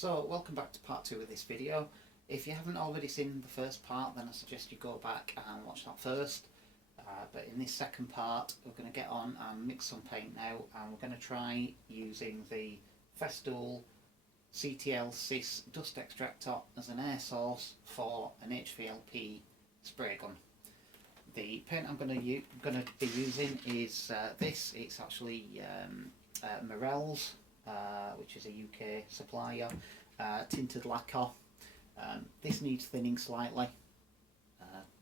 So welcome back to part 2 of this video. If you haven't already seen the first part, then I suggest you go back and watch that first. But in this second part we're going to get on and mix some paint now, and we're going to try using the Festool CTL-SYS dust extractor as an air source for an HVLP spray gun. The paint I'm going to be using is this. It's actually Morell's, which is a UK supplier, tinted lacquer. This needs thinning slightly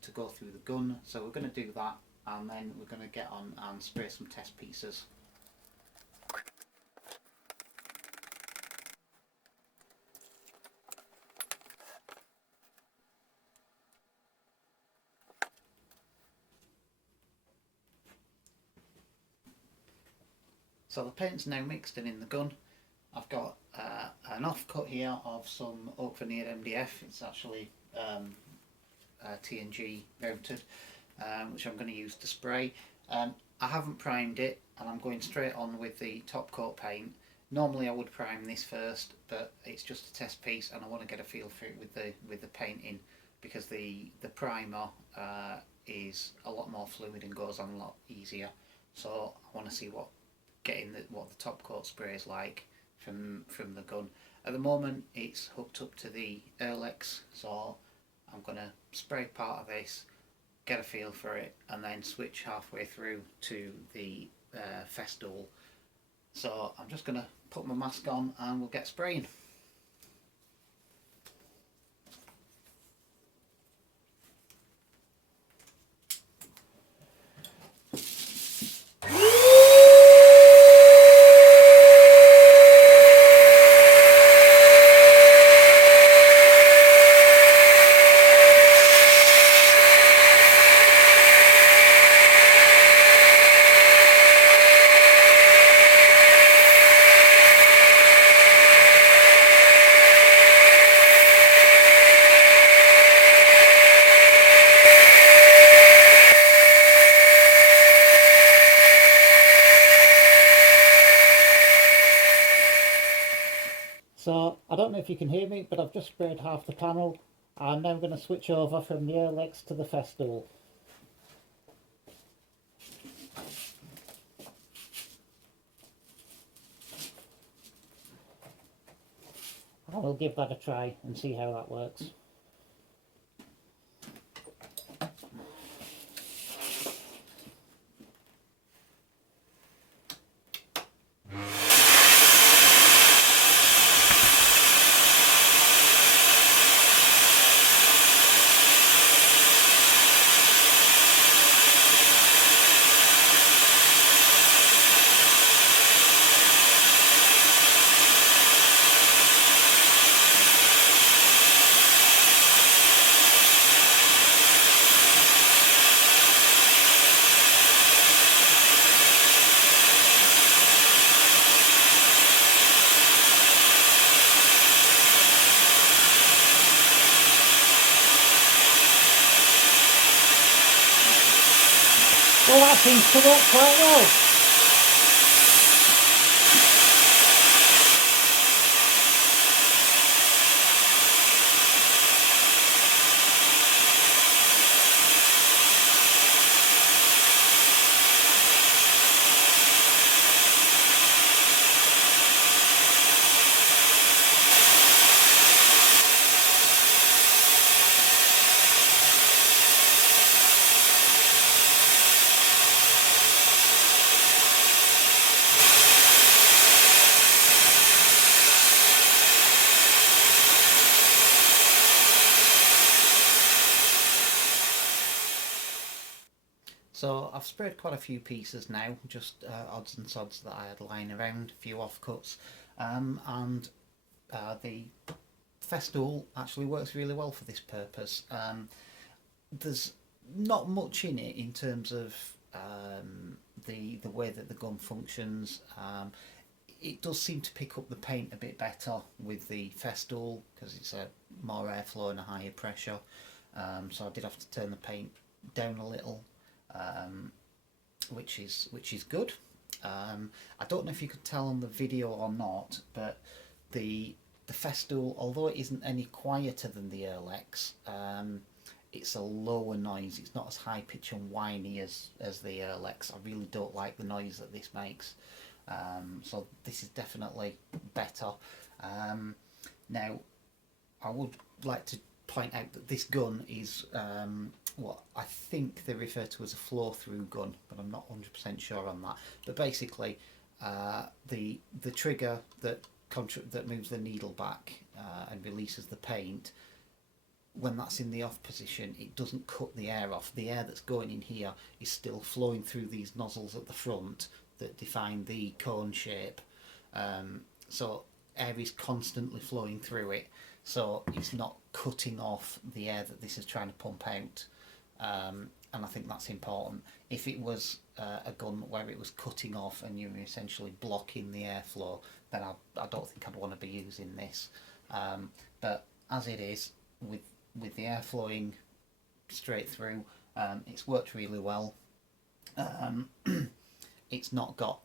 to go through the gun, so we're going to do that, and then we're going to get on and spray some test pieces. So the paint's now mixed and in the gun. I've got an offcut here of some oak veneer MDF. It's actually TNG mounted, which I'm going to use to spray. I haven't primed it, and I'm going straight on with the top coat paint. Normally I would prime this first, but it's just a test piece and I want to get a feel for it with the painting, because the primer is a lot more fluid and goes on a lot easier. So I want to see what the top coat spray is like from the gun. At the moment it's hooked up to the Erlex, so I'm going to spray part of this, get a feel for it, and then switch halfway through to the Festool. So I'm just going to put my mask on and we'll get spraying. So I don't know if you can hear me, but I've just sprayed half the panel, and now I'm going to switch over from the Erlex to the Festool. And we'll give that a try and see how that works. Well, that seems to work quite well. So I've sprayed quite a few pieces now, just odds and sods that I had lying around, a few offcuts, and the Festool actually works really well for this purpose. There's not much in it in terms of the way that the gun functions. It does seem to pick up the paint a bit better with the Festool because it's a more airflow and a higher pressure. So I did have to turn the paint down a little. Which is good. I don't know if you could tell on the video or not, but the the Festool, although it isn't any quieter than the Earlex, it's a lower noise. It's not as high pitch and whiny as the Earlex. I really don't like the noise that this makes. So this is definitely better. Now, I would like to point out that this gun is what I think they refer to as a flow-through gun, but I'm not 100% sure on that. But basically, the trigger that moves the needle back and releases the paint, when that's in the off position, it doesn't cut the air off. The air that's going in here is still flowing through these nozzles at the front that define the cone shape. So air is constantly flowing through it, so it's not cutting off the air that this is trying to pump out. And I think that's important. If it was a gun where it was cutting off and you were essentially blocking the airflow, then I don't think I'd want to be using this. But as it is, with the air flowing straight through, it's worked really well. It's not got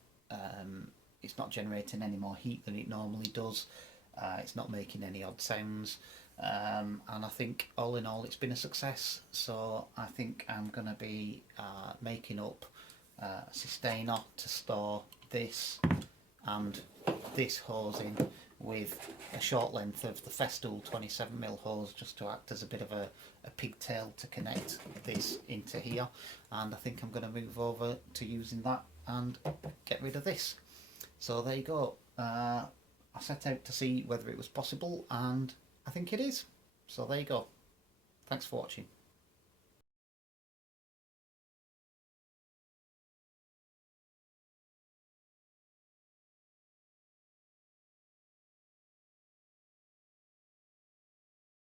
it's not generating any more heat than it normally does. It's not making any odd sounds, and I think all in all it's been a success. So I think I'm going to be making up a sustainer to store this and this hose in, with a short length of the Festool 27mm hose just to act as a bit of a pigtail to connect this into here. And I think I'm going to move over to using that and get rid of this. So there you go. I set out to see whether it was possible, and I think it is. So there you go. Thanks for watching.